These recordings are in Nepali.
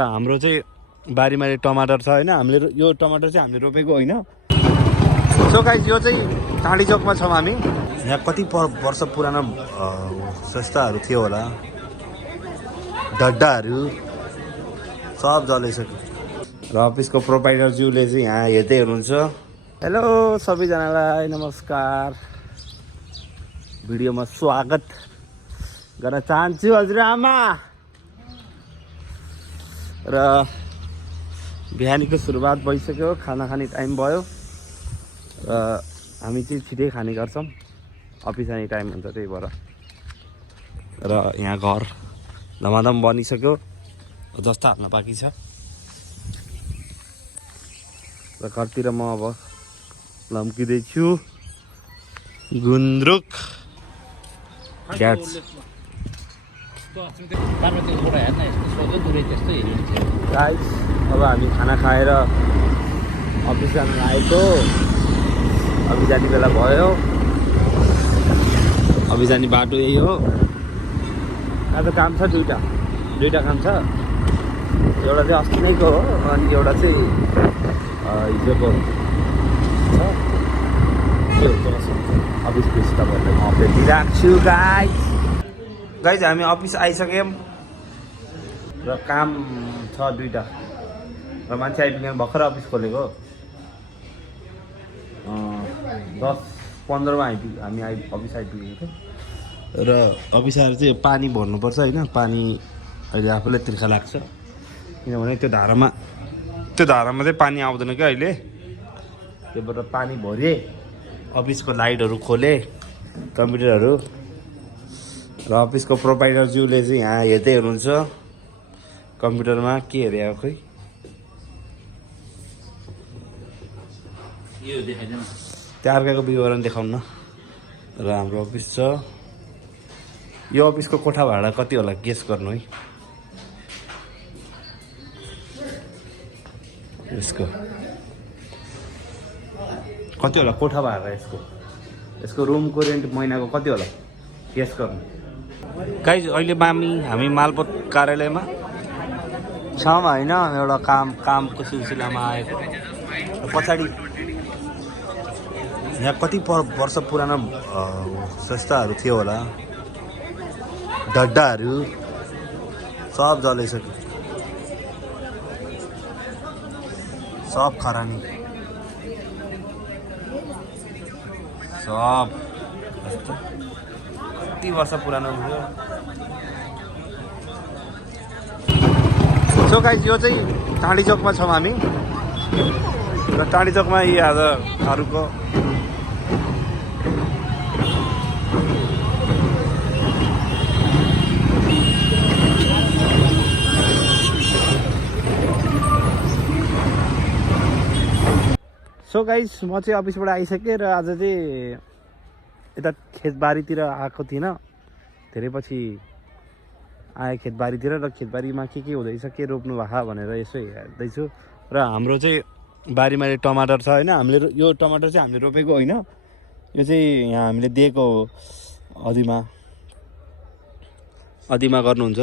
हाम्रो चाहिँ बारीमा टमाटर छ हैन। हामीले यो टमाटर चाहिँ हामीले रोपेको होइन। सो गाइस यो चाहिँ टाढी चोकमा छौँ हामी। यहाँ कति वर्ष पुरानो संस्थाहरू थियो होला, डड्डाहरू सब जलिसक्यो। र अफिसको प्रोप्राइटरज्यूले चाहिँ यहाँ हेर्दै हुनुहुन्छ। हेलो सबैजनालाई नमस्कार, भिडियोमा स्वागत गर्न चाहन्छु हजुरआमा। र बिहानीको सुरुवात भइसक्यो, खाना खाने टाइम भयो र हामी चाहिँ छिटै खाने गर्छौँ, अफिस जाने टाइम हुन्छ त्यही भएर। र यहाँ घर धमाधम बनिसक्यो, जस्ता हाल्न बाँकी छ। र घरतिर म अब लम्किँदैछु। गुन्द्रुक क्याट्स गाइस, अब हामी खाना खाएर अफिस जान लागेको। अफिस जाने बेला भयो, अफिस जाने बाटो यही हो। आज काम छ दुईवटा काम छ। एउटा चाहिँ अस्ति नैको हो अनि एउटा चाहिँ हिजोको छ। के हुन्छ अफिस पछि तपाईँहरूलाई म अपडेट दिइराख्छु गाइज हामी अफिस आइसक्यौँ र काम छ दुईवटा। र मान्छे आइपुग्यो, भर्खर अफिस खोलेको 10-15 हामी अफिस आइपुगेको थियो। र अफिस आएर चाहिँ पानी भर्नुपर्छ होइन। पानी अहिले आफूले तिर्खा लाग्छ, किनभने त्यो धारामा चाहिँ पानी आउँदैन क्या अहिले। त्यही भएर पानी भरे, अफिसको लाइटहरू खोले, कम्प्युटरहरू। र अफिसको प्रोप्राइटरज्यूले चाहिँ यहाँ हेर्दै हुनुहुन्छ कम्प्युटरमा के हेरे हो खोइ। त्यो अर्काको विवरण देखाउन। र हाम्रो अफिस छ। यो अफिसको कोठा भाडा कति होला गेस गर्नु है। यसको कति होला कोठा भाडा, यसको रुमको रेन्ट महिनाको कति होला गेस गर्नु। गाइज अहिले हामी मालपोत कार्यालयमा छौँ होइन। एउटा कामको सिलसिलामा आएको। पछाडि यहाँ कति वर्ष पुरानो संस्थाहरू थियो होला, डड्डाहरू सब जलिसक्यो, सब खरानी सब कति वर्ष पुरानो थियो। सो गाइस यो चाहिँ टाढी चोकमा छौँ हामी। र टाढी चोकमा यी आज अरूको सो गाइस म चाहिँ अफिसबाट आइसकेँ र आज चाहिँ यता खेतबारीतिर आएको थिइनँ। धेरै पछि आएँ खेतबारीतिर। र खेतबारीमा के हुँदैछ, के रोप्नु भएको भनेर यसो हेर्दैछु। र हाम्रो चाहिँ बारीमा टमाटर छ होइन। हामीले यो टमाटर चाहिँ हामीले रोपेको होइन, यो चाहिँ यहाँ हामीले दिएको अधिमा गर्नुहुन्छ।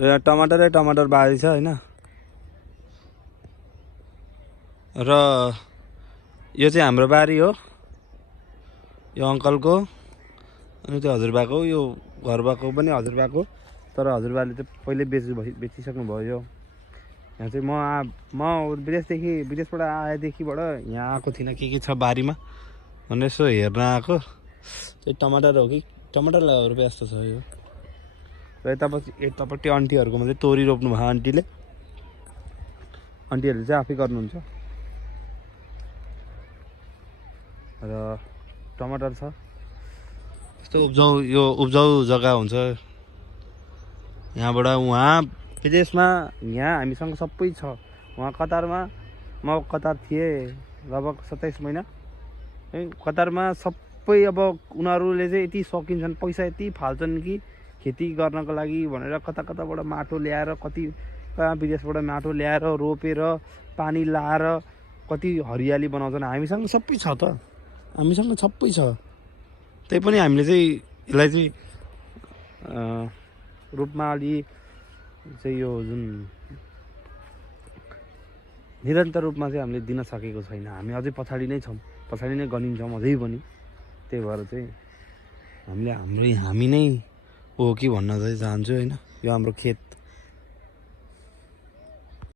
र यहाँ टमाटर बारी छ होइन। र यो चाहिँ हाम्रो बारी हो, यो अङ्कलको, अनि त्यो हजुरबाको, यो घरबाको पनि हजुरबाको। तर हजुरबाले चाहिँ पहिल्यै बेचिसक्नु भयो। यहाँ चाहिँ म विदेशबाट आएदेखिबाट यहाँ आएको थिइनँ। के छ बारीमा भनेर यसो हेर्न आएको। चाहिँ टमाटर हो कि टमाटर रुपियाँ जस्तो छ यो। र यतापट्टि आन्टीहरूकोमा चाहिँ तोरी रोप्नु भयो आन्टीहरूले चाहिँ आफै गर्नुहुन्छ। र टमाटर छ। यस्तो उब्जाउ जग्गा हुन्छ यहाँबाट उहाँ विदेशमा। यहाँ हामीसँग सबै छ। उहाँ कतारमा, म कतार थिएँ लगभग 27 महिना है। कतारमा सबै अब उनीहरूले चाहिँ यति सकिन्छन्, पैसा यति फाल्छन् कि खेती गर्नको लागि भनेर कताबाट माटो ल्याएर, कति विदेशबाट माटो ल्याएर रोपेर पानी लाएर कति हरियाली बनाउँछन्। हामीसँग सबै छ त, हामीसँग सबै छ। त्यही पनि हामीले चाहिँ यसलाई चाहिँ रूपमा अलि चाहिँ यो जुन निरन्तर रूपमा चाहिँ हामीले दिन सकेको छैन। हामी अझै पछाडि नै छौँ, पछाडि नै गनिन्छौँ अझै पनि। त्यही भएर चाहिँ हामी नै हो कि भन्न चाहिँ चाहन्छु होइन। यो हाम्रो खेत